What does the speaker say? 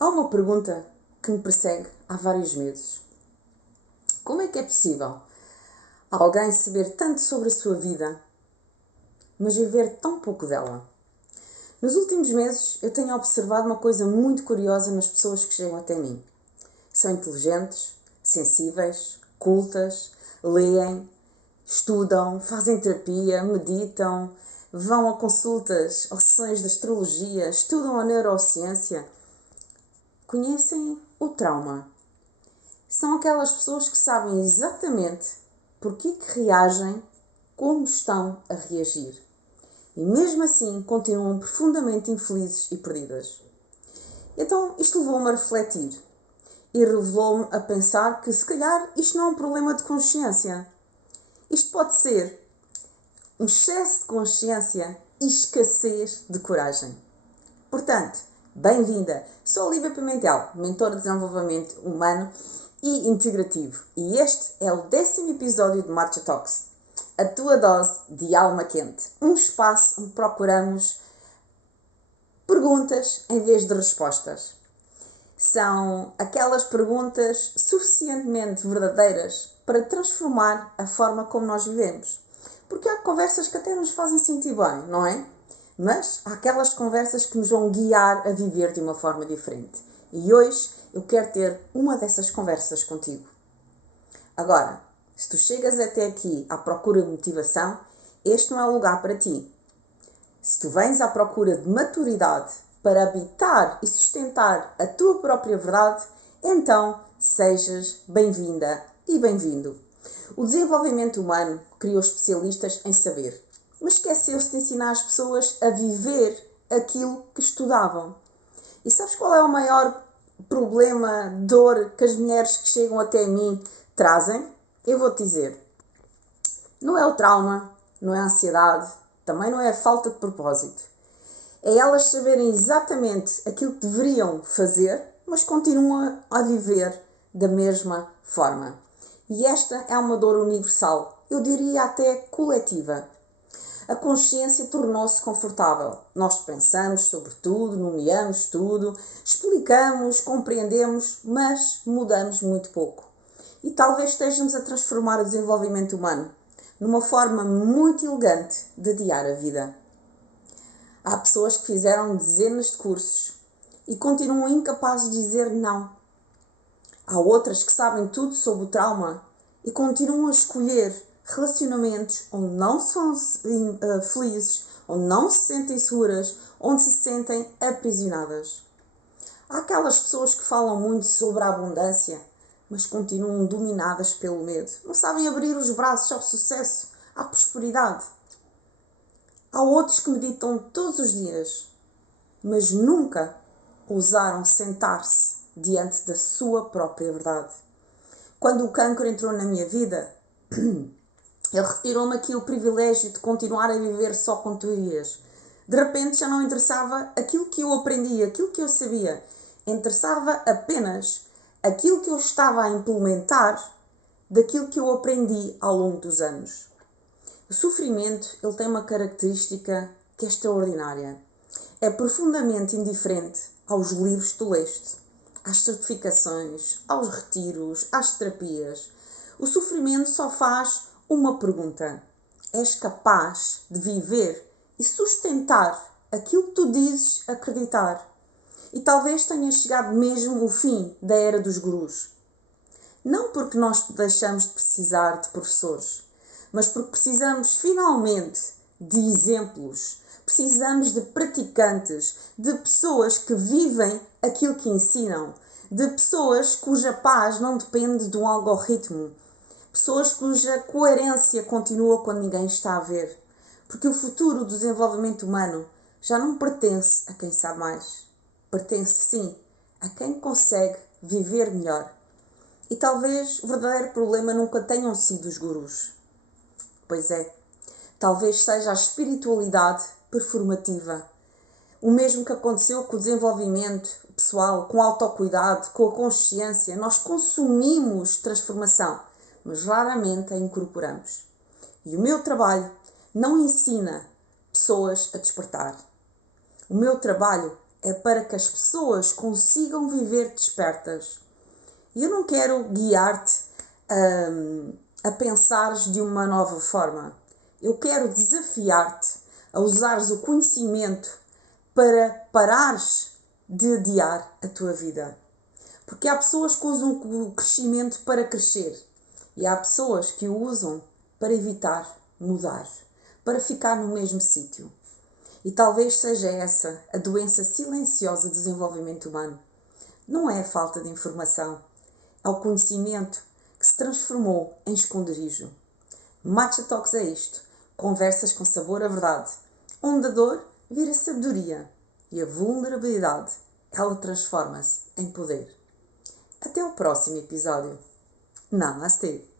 Há uma pergunta que me persegue há vários meses. Como é que é possível alguém saber tanto sobre a sua vida, mas viver tão pouco dela? Nos últimos meses eu tenho observado uma coisa muito curiosa nas pessoas que chegam até mim. São inteligentes, sensíveis, cultas, leem, estudam, fazem terapia, meditam, vão a consultas ou sessões de astrologia, estudam a neurociência. Conhecem o trauma. São aquelas pessoas que sabem exatamente porque que reagem, como estão a reagir. E mesmo assim continuam profundamente infelizes e perdidas. Então isto levou-me a refletir e revelou-me a pensar que se calhar isto não é um problema de consciência. Isto pode ser um excesso de consciência e escassez de coragem. Portanto, bem-vinda! Sou a Olivia Pimentel, mentora de desenvolvimento humano e integrativo. E este é o 10º episódio de Matcha Talks, a tua dose de alma quente. Um espaço onde procuramos perguntas em vez de respostas. São aquelas perguntas suficientemente verdadeiras para transformar a forma como nós vivemos. Porque há conversas que até nos fazem sentir bem, não é? Mas há aquelas conversas que nos vão guiar a viver de uma forma diferente. E hoje eu quero ter uma dessas conversas contigo. Agora, se tu chegas até aqui à procura de motivação, este não é o lugar para ti. Se tu vens à procura de maturidade para habitar e sustentar a tua própria verdade, então sejas bem-vinda e bem-vindo. O desenvolvimento humano criou especialistas em saber, mas esqueceu-se de ensinar as pessoas a viver aquilo que estudavam. E sabes qual é o maior problema, dor que as mulheres que chegam até mim trazem? Eu vou-te dizer. Não é o trauma, não é a ansiedade, também não é a falta de propósito. É elas saberem exatamente aquilo que deveriam fazer, mas continuam a viver da mesma forma. E esta é uma dor universal, eu diria até coletiva. A consciência tornou-se confortável. Nós pensamos sobre tudo, nomeamos tudo, explicamos, compreendemos, mas mudamos muito pouco. E talvez estejamos a transformar o desenvolvimento humano numa forma muito elegante de adiar a vida. Há pessoas que fizeram dezenas de cursos e continuam incapazes de dizer não. Há outras que sabem tudo sobre o trauma e continuam a escolher relacionamentos onde não são felizes, onde não se sentem seguras, onde se sentem aprisionadas. Há aquelas pessoas que falam muito sobre a abundância, mas continuam dominadas pelo medo. Não sabem abrir os braços ao sucesso, à prosperidade. Há outros que meditam todos os dias, mas nunca ousaram sentar-se diante da sua própria verdade. Quando o cancro entrou na minha vida, ele retirou-me aqui o privilégio de continuar a viver só com teorias. De repente já não interessava aquilo que eu aprendi, aquilo que eu sabia. Interessava apenas aquilo que eu estava a implementar daquilo que eu aprendi ao longo dos anos. O sofrimento, ele tem uma característica que é extraordinária. É profundamente indiferente aos livros que tu leste, às certificações, aos retiros, às terapias. O sofrimento só faz uma pergunta. És capaz de viver e sustentar aquilo que tu dizes acreditar? E talvez tenha chegado mesmo o fim da era dos gurus. Não porque nós deixamos de precisar de professores, mas porque precisamos finalmente de exemplos, precisamos de praticantes, de pessoas que vivem aquilo que ensinam, de pessoas cuja paz não depende de um algoritmo, pessoas cuja coerência continua quando ninguém está a ver. Porque o futuro do desenvolvimento humano já não pertence a quem sabe mais. Pertence, sim, a quem consegue viver melhor. E talvez o verdadeiro problema nunca tenham sido os gurus. Pois é, talvez seja a espiritualidade performativa. O mesmo que aconteceu com o desenvolvimento pessoal, com o autocuidado, com a consciência. Nós consumimos transformação, mas raramente a incorporamos. E o meu trabalho não ensina pessoas a despertar. O meu trabalho é para que as pessoas consigam viver despertas. E eu não quero guiar-te a pensares de uma nova forma. Eu quero desafiar-te a usares o conhecimento para parares de adiar a tua vida. Porque há pessoas que usam o crescimento para crescer e há pessoas que o usam para evitar mudar, para ficar no mesmo sítio. E talvez seja essa a doença silenciosa do desenvolvimento humano. Não é a falta de informação, é o conhecimento que se transformou em esconderijo. Matcha Talks é isto, conversas com sabor à verdade, onde a dor vira sabedoria e a vulnerabilidade, ela transforma-se em poder. Até ao próximo episódio. Namastê!